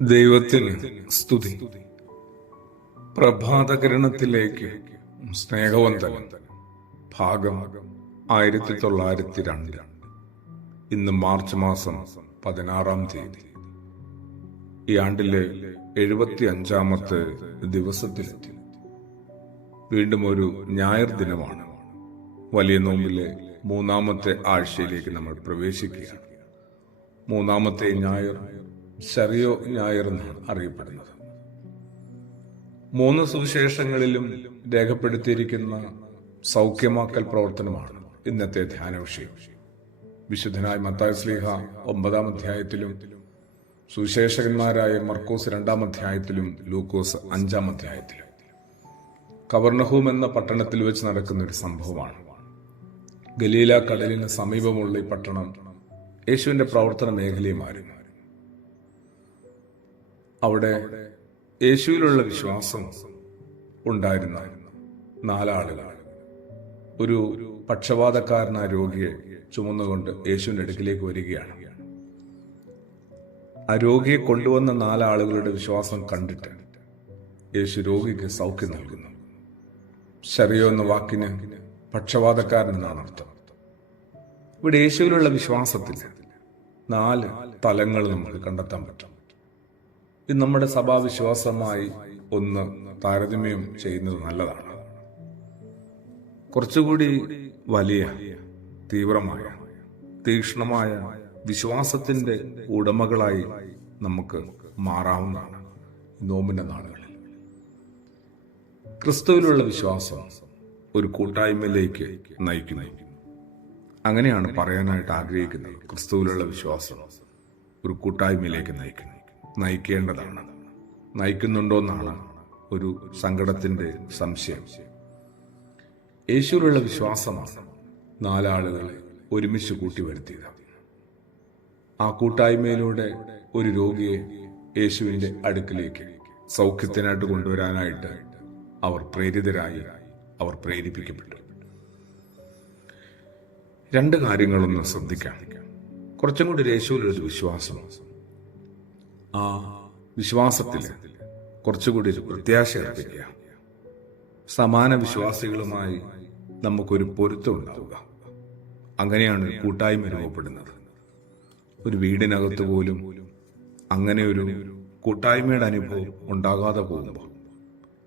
ദൈവത്തിന് സ്തുതി. പ്രഭാതകിരണത്തിലേക്ക് സ്നേഹവന്തൻ ഭാഗം 1902. ഇന്ന് മാർച്ച് മാസം 16-ാം തീയതി. ഈ ആണ്ടിലെ 75-ാമത്തെ ദിവസത്തിലെത്തി. വീണ്ടും ഒരു ഞായർ ദിനമാണ്. വലിയ നോമ്പിലെ 3-ാമത്തെ ആഴ്ചയിലേക്ക് നമ്മൾ പ്രവേശിക്കുകയാണ്. 3-ാമത്തെ ഞായർ ശരിയോ ഞായർ എന്നാണ് അറിയപ്പെടുന്നത്. 3 സുവിശേഷങ്ങളിലും രേഖപ്പെടുത്തിയിരിക്കുന്ന സൗഖ്യമാക്കൽ പ്രവർത്തനമാണ് ഇന്നത്തെ ധ്യാന വിഷയം. വിശുദ്ധനായ മത്തായി ശ്ലീഹ 9-ാം അധ്യായത്തിലും സുവിശേഷകന്മാരായ മർക്കോസ് 2-ാം അധ്യായത്തിലും ലൂക്കോസ് 5-ാം അധ്യായത്തിലും കവർണഹൂം എന്ന പട്ടണത്തിൽ വെച്ച് നടക്കുന്ന ഒരു സംഭവമാണ്. ഗലീല കടലിന് സമീപമുള്ള ഈ പട്ടണം യേശുവിന്റെ പ്രവർത്തന മേഖലയുമായിരുന്നു. അവിടെ യേശുവിലുള്ള വിശ്വാസം ഉണ്ടായിരുന്ന 4 ആളുകൾ ഒരു പക്ഷപാതക്കാരനായ രോഗിയെ ചുമന്നുകൊണ്ട് യേശുവിന്റെ അടുക്കിലേക്ക് വരികയാണ്. ആ രോഗിയെ കൊണ്ടുവന്ന 4 ആളുകളുടെ വിശ്വാസം കണ്ടിട്ട് യേശു രോഗിക്ക് സൗഖ്യം നൽകുന്നു. ശരിയോ എന്ന വാക്കിന് പക്ഷപാതക്കാരൻ എന്നാണ് അർത്ഥം. ഇവിടെ യേശുവിലുള്ള വിശ്വാസത്തിൽ 4 തലങ്ങൾ നമുക്ക് കണ്ടെത്താൻ പറ്റും. ഇത് നമ്മുടെ സഭാവിശ്വാസമായി ഒന്ന് താരതമ്യം ചെയ്യുന്നത് നല്ലതാണ്. കുറച്ചുകൂടി വലിയ, തീവ്രമായ, തീക്ഷ്ണമായ വിശ്വാസത്തിന്റെ ഉടമകളായി നമുക്ക് മാറാവുന്നതാണ് നോമ്പിന്റെ നാളുകളിൽ. ക്രിസ്തുവിലുള്ള വിശ്വാസം ഒരു കൂട്ടായ്മയിലേക്ക് നയിക്കുന്നു. അങ്ങനെയാണ് പറയാനായിട്ട് ആഗ്രഹിക്കുന്നത്. ക്രിസ്തുവിലുള്ള വിശ്വാസം ഒരു കൂട്ടായ്മയിലേക്ക് നയിക്കേണ്ടതാണ്. നയിക്കുന്നുണ്ടോന്നാണ് ഒരു സങ്കടത്തിന്റെ സംശയം. യേശുവിലുള്ള വിശ്വാസമാണ് 4 ആളുകളെ ഒരുമിച്ച് കൂട്ടിവരുത്തിയത്. ആ കൂട്ടായ്മയിലൂടെ ഒരു രോഗിയെ യേശുവിന്റെ അടുക്കിലേക്ക് സൗഖ്യത്തിനായിട്ട് കൊണ്ടുവരാനായിട്ട് അവർ പ്രേരിപ്പിക്കപ്പെട്ടു. 2 കാര്യങ്ങളൊന്ന് ശ്രദ്ധിക്കാം. കുറച്ചും കൂടി യേശുവിലൊരു വിശ്വാസം, ആ വിശ്വാസത്തിൽ കുറച്ചുകൂടി ഒരു പ്രത്യാശ അർപ്പിക്കുക. സമാന വിശ്വാസികളുമായി നമുക്കൊരു പൊരുത്തം ഉണ്ടാവുക. അങ്ങനെയാണ് ഒരു കൂട്ടായ്മ രൂപപ്പെടുന്നത്. ഒരു വീടിനകത്ത് പോലും അങ്ങനെ ഒരു കൂട്ടായ്മയുടെ അനുഭവം ഉണ്ടാകാതെ പോകുമ്പോൾ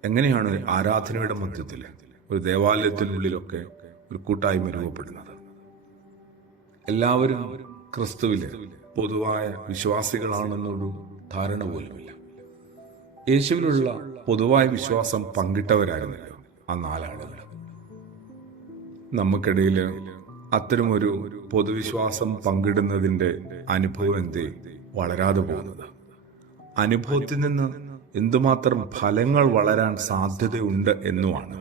എങ്ങനെയാണ് ആരാധനയുടെ മധ്യത്തിൽ, ഒരു ദേവാലയത്തിനുള്ളിലൊക്കെ ഒരു കൂട്ടായ്മ രൂപപ്പെടുന്നത്? എല്ലാവരും ക്രിസ്തുവിലെ പൊതുവായ വിശ്വാസികളാണെന്നൊരു ധാരണ പോലുമില്ല. യേശുവിലുള്ള പൊതുവായ വിശ്വാസം പങ്കിട്ടവരായിരുന്നല്ലോ ആ 4 ആളുകൾ. നമുക്കിടയിൽ അത്തരമൊരു പൊതുവിശ്വാസം പങ്കിടുന്നതിന്റെ അനുഭവം എന്തേ വളരാതെ പോകുന്നത്? അനുഭവത്തിൽ നിന്ന് എന്തുമാത്രം ഫലങ്ങൾ വളരാൻ സാധ്യതയുണ്ട് എന്നുമാണ്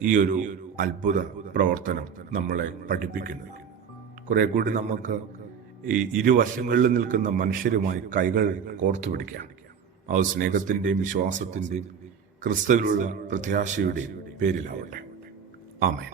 ഈ ഒരു അത്ഭുത പ്രവർത്തനം നമ്മളെ പഠിപ്പിക്കുന്നത്. കുറെ കൂടി നമുക്ക് ഈ ഇരുവശങ്ങളിൽ നിൽക്കുന്ന മനുഷ്യരുമായി കൈകൾ കോർത്തു പിടിക്കാം. ആ സ്നേഹത്തിന്റെയും വിശ്വാസത്തിന്റെയും ക്രിസ്തുവിലുള്ള പ്രത്യാശയുടെയും പേരിലാവട്ടെ. ആമേൻ.